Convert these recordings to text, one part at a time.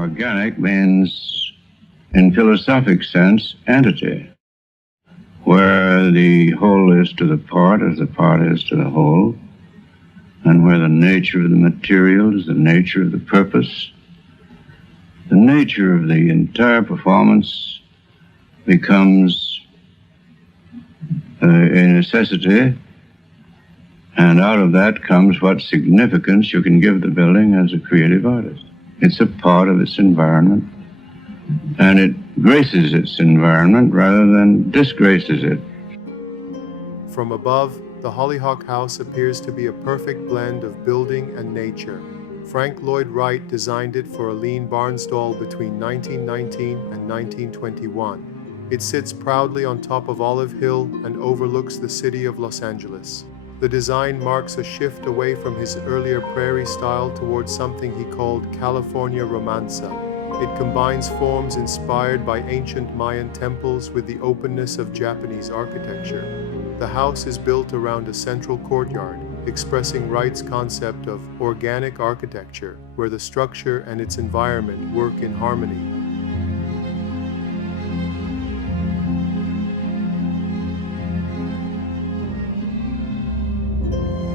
Organic means, in philosophic sense, entity, where the whole is to the part as the part is to the whole, and where the nature of the material is the nature of the purpose. The nature of the entire performance becomes a necessity, and out of that comes what significance you can give the building as a creative artist. It's a part of its environment, and it graces its environment rather than disgraces it. From above, the Hollyhock House appears to be a perfect blend of building and nature. Frank Lloyd Wright designed it for Aline Barnsdall between 1919 and 1921. It sits proudly on top of Olive Hill and overlooks the city of Los Angeles. The design marks a shift away from his earlier prairie style towards something he called California Romanza. It combines forms inspired by ancient Mayan temples with the openness of Japanese architecture. The house is built around a central courtyard, expressing Wright's concept of organic architecture, where the structure and its environment work in harmony.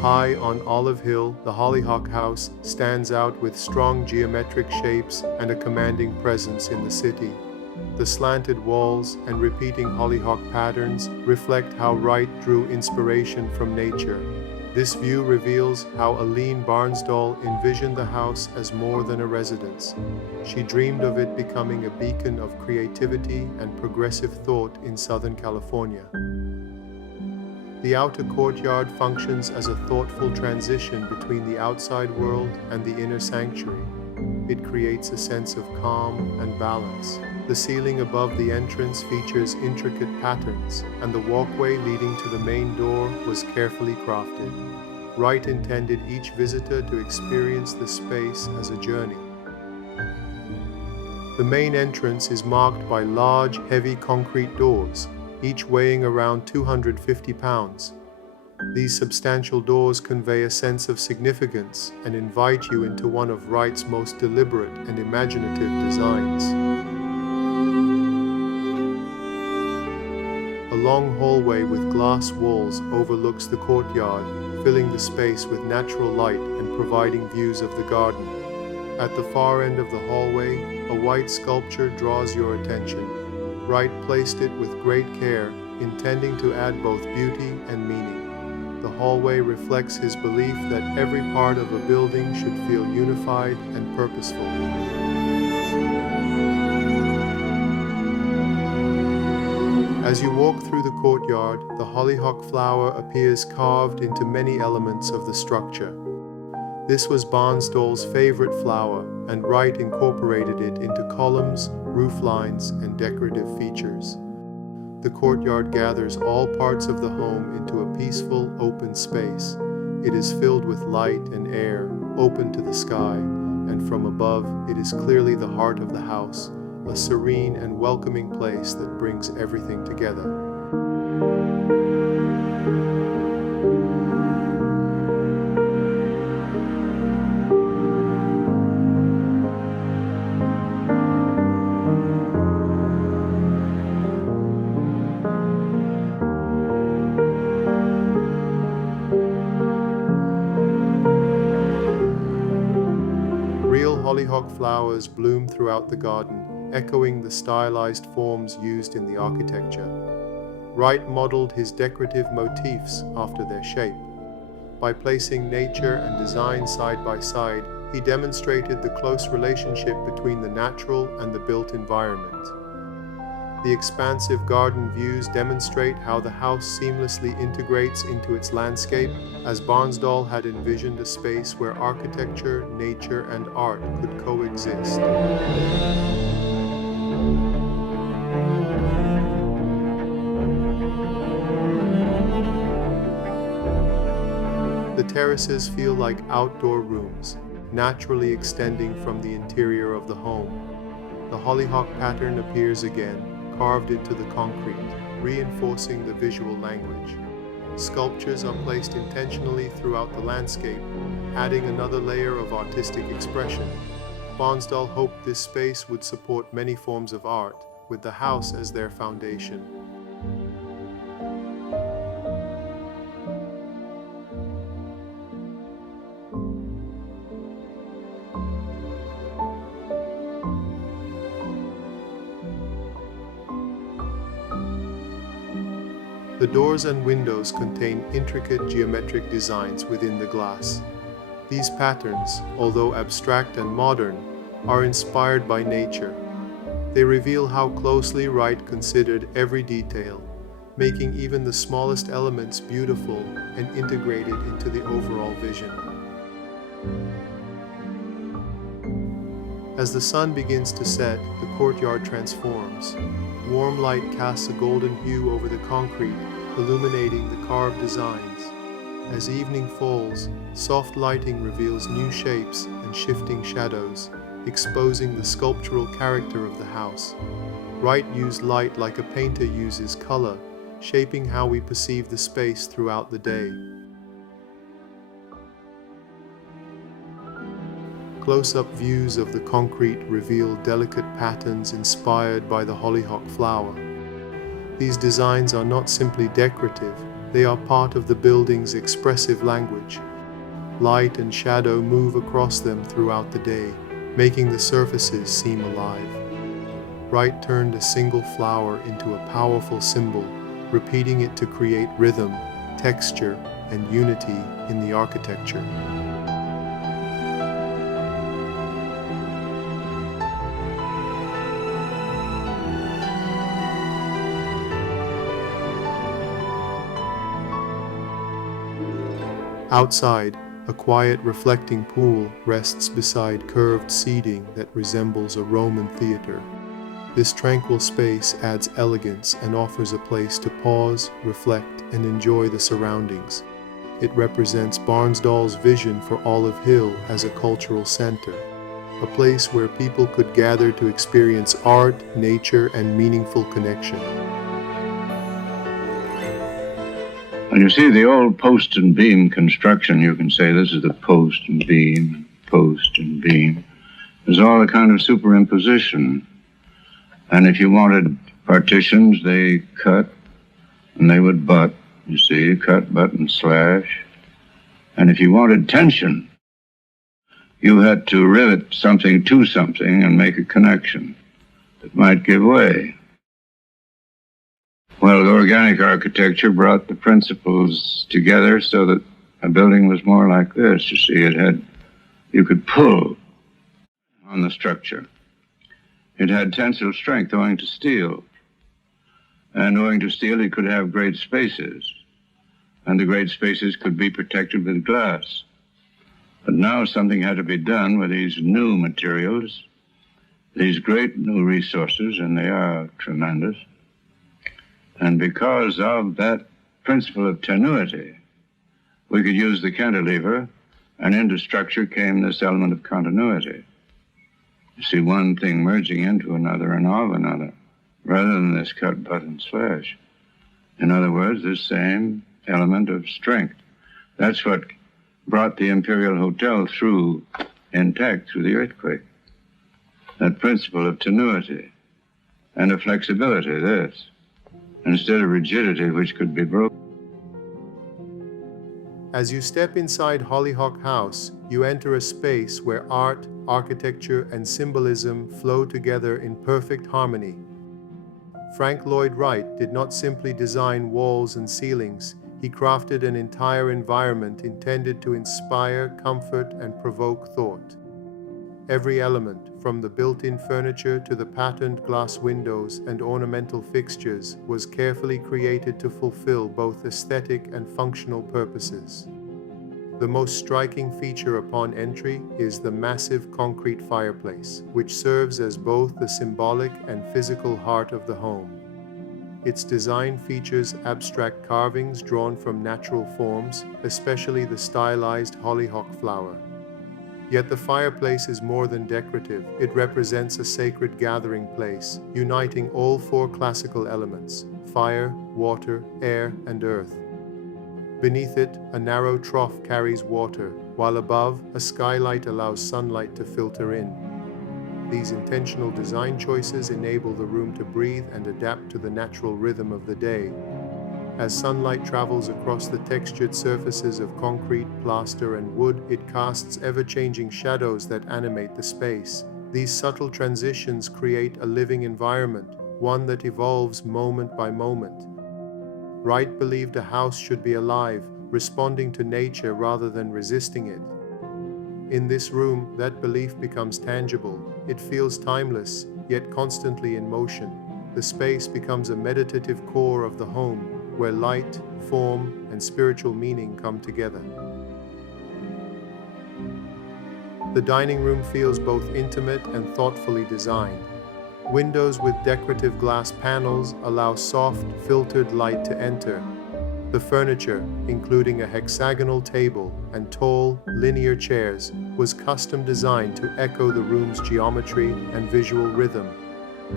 High on Olive Hill, the Hollyhock House stands out with strong geometric shapes and a commanding presence in the city. The slanted walls and repeating hollyhock patterns reflect how Wright drew inspiration from nature. This view reveals how Aline Barnsdall envisioned the house as more than a residence. She dreamed of it becoming a beacon of creativity and progressive thought in Southern California. The outer courtyard functions as a thoughtful transition between the outside world and the inner sanctuary. It creates a sense of calm and balance. The ceiling above the entrance features intricate patterns, and the walkway leading to the main door was carefully crafted. Wright intended each visitor to experience the space as a journey. The main entrance is marked by large, heavy concrete doors, each weighing around 250 pounds. These substantial doors convey a sense of significance and invite you into one of Wright's most deliberate and imaginative designs. A long hallway with glass walls overlooks the courtyard, filling the space with natural light and providing views of the garden. At the far end of the hallway, a white sculpture draws your attention. Wright placed it with great care, intending to add both beauty and meaning. The hallway reflects his belief that every part of a building should feel unified and purposeful. As you walk through the courtyard, the hollyhock flower appears carved into many elements of the structure. This was Barnsdall's favorite flower, and Wright incorporated it into columns, roof lines, and decorative features. The courtyard gathers all parts of the home into a peaceful, open space. It is filled with light and air, open to the sky, and from above, it is clearly the heart of the house, a serene and welcoming place that brings everything together. Real hollyhock flowers bloom throughout the garden, echoing the stylized forms used in the architecture. Wright modeled his decorative motifs after their shape. By placing nature and design side by side, he demonstrated the close relationship between the natural and the built environment. The expansive garden views demonstrate how the house seamlessly integrates into its landscape, as Barnsdall had envisioned a space where architecture, nature, and art could coexist. The terraces feel like outdoor rooms, naturally extending from the interior of the home. The hollyhock pattern appears again, carved into the concrete, reinforcing the visual language. Sculptures are placed intentionally throughout the landscape, adding another layer of artistic expression. Barnsdall hoped this space would support many forms of art, with the house as their foundation. The doors and windows contain intricate geometric designs within the glass. These patterns, although abstract and modern, are inspired by nature. They reveal how closely Wright considered every detail, making even the smallest elements beautiful and integrated into the overall vision. As the sun begins to set, the courtyard transforms. Warm light casts a golden hue over the concrete, illuminating the carved designs. As evening falls, soft lighting reveals new shapes and shifting shadows, exposing the sculptural character of the house. Wright used light like a painter uses color, shaping how we perceive the space throughout the day. Close-up views of the concrete reveal delicate patterns inspired by the hollyhock flower. These designs are not simply decorative, they are part of the building's expressive language. Light and shadow move across them throughout the day, making the surfaces seem alive. Wright turned a single flower into a powerful symbol, repeating it to create rhythm, texture, and unity in the architecture. Outside, a quiet reflecting pool rests beside curved seating that resembles a Roman theater. This tranquil space adds elegance and offers a place to pause, reflect, and enjoy the surroundings. It represents Barnsdall's vision for Olive Hill as a cultural center, a place where people could gather to experience art, nature, and meaningful connection. When you see the old post and beam construction, you can say this is the post and beam, post and beam. There's all a kind of superimposition. And if you wanted partitions, they cut and they would butt, you see, cut, butt, and slash. And if you wanted tension, you had to rivet something to something and make a connection that might give way. Well, the organic architecture brought the principles together so that a building was more like this. You see, you could pull on the structure. It had tensile strength owing to steel. And owing to steel, it could have great spaces. And the great spaces could be protected with glass. But now something had to be done with these new materials, these great new resources, and they are tremendous. And because of that principle of tenuity, we could use the cantilever, and into structure came this element of continuity. You see, one thing merging into another and of another, rather than this cut, butt, and slash. In other words, this same element of strength. That's what brought the Imperial Hotel through intact through the earthquake. That principle of tenuity and of flexibility, this, instead of rigidity which could be broken. As you step inside Hollyhock House, you enter a space where art, architecture, and symbolism flow together in perfect harmony. Frank Lloyd Wright did not simply design walls and ceilings, he crafted an entire environment intended to inspire, comfort, and provoke thought. Every element, from the built-in furniture to the patterned glass windows and ornamental fixtures, was carefully created to fulfill both aesthetic and functional purposes. The most striking feature upon entry is the massive concrete fireplace, which serves as both the symbolic and physical heart of the home. Its design features abstract carvings drawn from natural forms, especially the stylized hollyhock flower. Yet the fireplace is more than decorative. It represents a sacred gathering place, uniting all four classical elements: fire, water, air, and earth. Beneath it, a narrow trough carries water, while above, a skylight allows sunlight to filter in. These intentional design choices enable the room to breathe and adapt to the natural rhythm of the day. As sunlight travels across the textured surfaces of concrete, plaster, and wood, it casts ever-changing shadows that animate the space. These subtle transitions create a living environment, one that evolves moment by moment. Wright believed a house should be alive, responding to nature rather than resisting it. In this room, that belief becomes tangible. It feels timeless, yet constantly in motion. The space becomes a meditative core of the home, where light, form, and spiritual meaning come together. The dining room feels both intimate and thoughtfully designed. Windows with decorative glass panels allow soft, filtered light to enter. The furniture, including a hexagonal table and tall, linear chairs, was custom designed to echo the room's geometry and visual rhythm.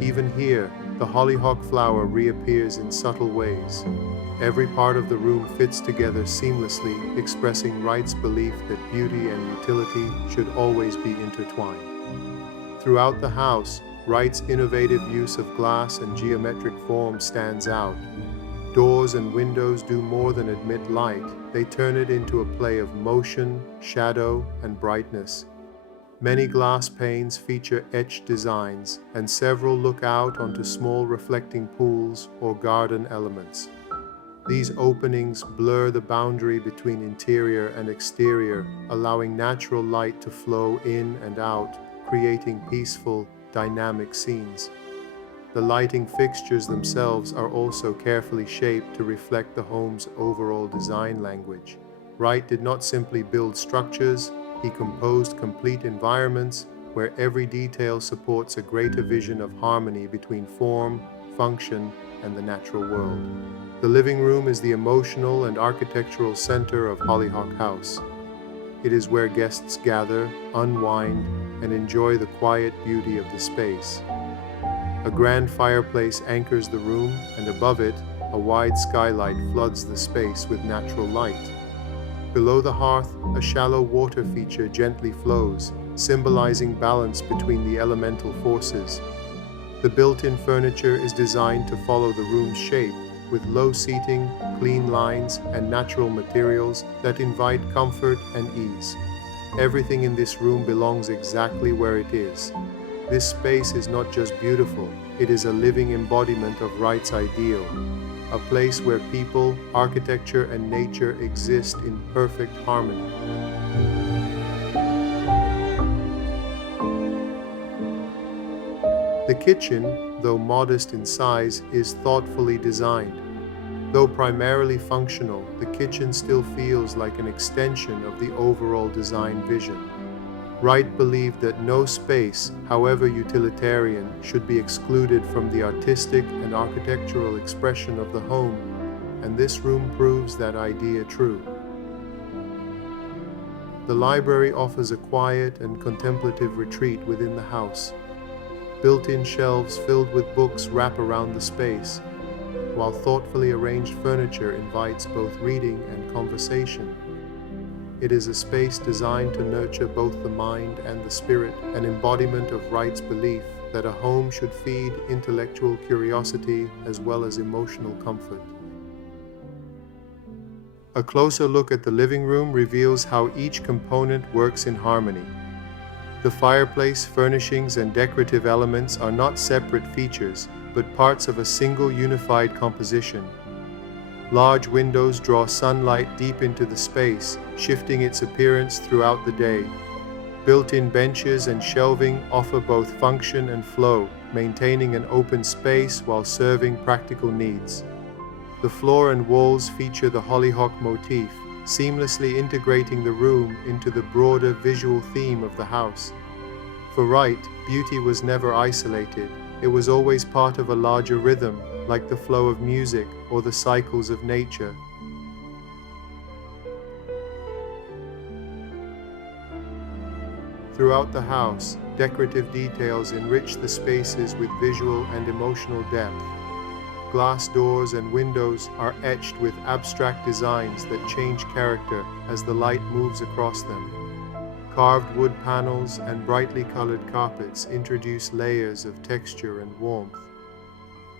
Even here, the hollyhock flower reappears in subtle ways. Every part of the room fits together seamlessly, expressing Wright's belief that beauty and utility should always be intertwined. Throughout the house, Wright's innovative use of glass and geometric form stands out. Doors and windows do more than admit light. They turn it into a play of motion, shadow, and brightness. Many glass panes feature etched designs, and several look out onto small reflecting pools or garden elements. These openings blur the boundary between interior and exterior, allowing natural light to flow in and out, creating peaceful, dynamic scenes. The lighting fixtures themselves are also carefully shaped to reflect the home's overall design language. Wright did not simply build structures, he composed complete environments where every detail supports a greater vision of harmony between form, function, and the natural world. The living room is the emotional and architectural center of Hollyhock House. It is where guests gather, unwind, and enjoy the quiet beauty of the space. A grand fireplace anchors the room, and above it, a wide skylight floods the space with natural light. Below the hearth, a shallow water feature gently flows, symbolizing balance between the elemental forces. The built-in furniture is designed to follow the room's shape, with low seating, clean lines, and natural materials that invite comfort and ease. Everything in this room belongs exactly where it is. This space is not just beautiful, it is a living embodiment of Wright's ideal, a place where people, architecture, and nature exist in perfect harmony. The kitchen, though modest in size, is thoughtfully designed. Though primarily functional, the kitchen still feels like an extension of the overall design vision. Wright believed that no space, however utilitarian, should be excluded from the artistic and architectural expression of the home, and this room proves that idea true. The library offers a quiet and contemplative retreat within the house. Built-in shelves filled with books wrap around the space, while thoughtfully arranged furniture invites both reading and conversation. It is a space designed to nurture both the mind and the spirit, an embodiment of Wright's belief that a home should feed intellectual curiosity as well as emotional comfort. A closer look at the living room reveals how each component works in harmony. The fireplace, furnishings, and decorative elements are not separate features, but parts of a single unified composition. Large windows draw sunlight deep into the space, shifting its appearance throughout the day. Built-in benches and shelving offer both function and flow, maintaining an open space while serving practical needs. The floor and walls feature the hollyhock motif, seamlessly integrating the room into the broader visual theme of the house. For Wright, beauty was never isolated. It was always part of a larger rhythm, like the flow of music or the cycles of nature. Throughout the house, decorative details enrich the spaces with visual and emotional depth. Glass doors and windows are etched with abstract designs that change character as the light moves across them. Carved wood panels and brightly colored carpets introduce layers of texture and warmth.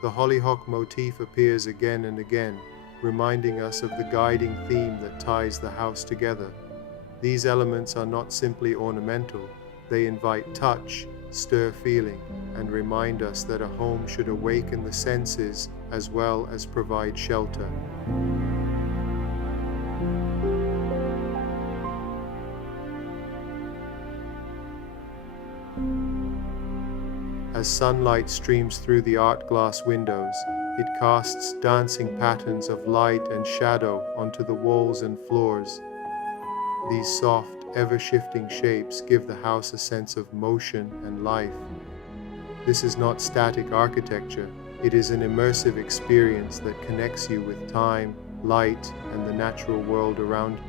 The hollyhock motif appears again and again, reminding us of the guiding theme that ties the house together. These elements are not simply ornamental, they invite touch, stir feeling, and remind us that a home should awaken the senses as well as provide shelter. As sunlight streams through the art glass windows, it casts dancing patterns of light and shadow onto the walls and floors. These soft, ever-shifting shapes give the house a sense of motion and life. This is not static architecture, it is an immersive experience that connects you with time, light, and the natural world around you.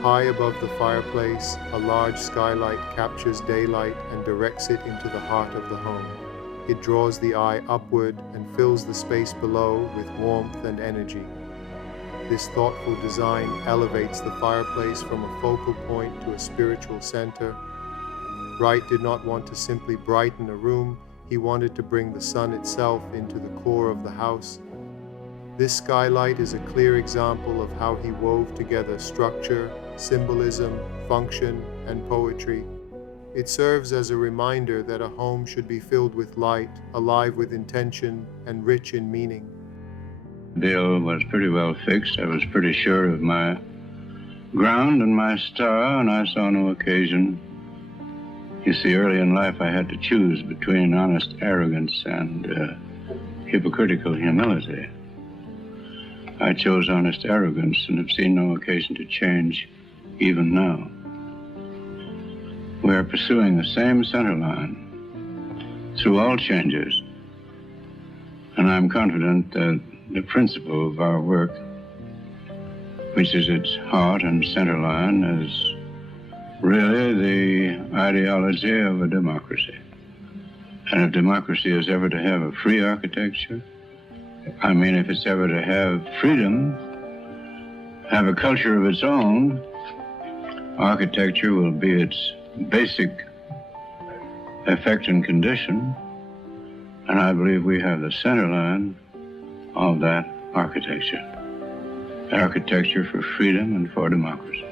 High above the fireplace, a large skylight captures daylight and directs it into the heart of the home. It draws the eye upward and fills the space below with warmth and energy. This thoughtful design elevates the fireplace from a focal point to a spiritual center. Wright did not want to simply brighten a room, he wanted to bring the sun itself into the core of the house. This skylight is a clear example of how he wove together structure, symbolism, function, and poetry. It serves as a reminder that a home should be filled with light, alive with intention, and rich in meaning. The deal was pretty well fixed. I was pretty sure of my ground and my star, and I saw no occasion. You see, early in life I had to choose between honest arrogance and hypocritical humility. I chose honest arrogance and have seen no occasion to change even now. We are pursuing the same center line through all changes, and I'm confident that the principle of our work, which is its heart and center line, is really the ideology of a democracy. And if democracy is ever to have a free architecture, if it's ever to have freedom, have a culture of its own, architecture will be its basic effect and condition, and I believe we have the center line of that architecture for freedom and for democracy.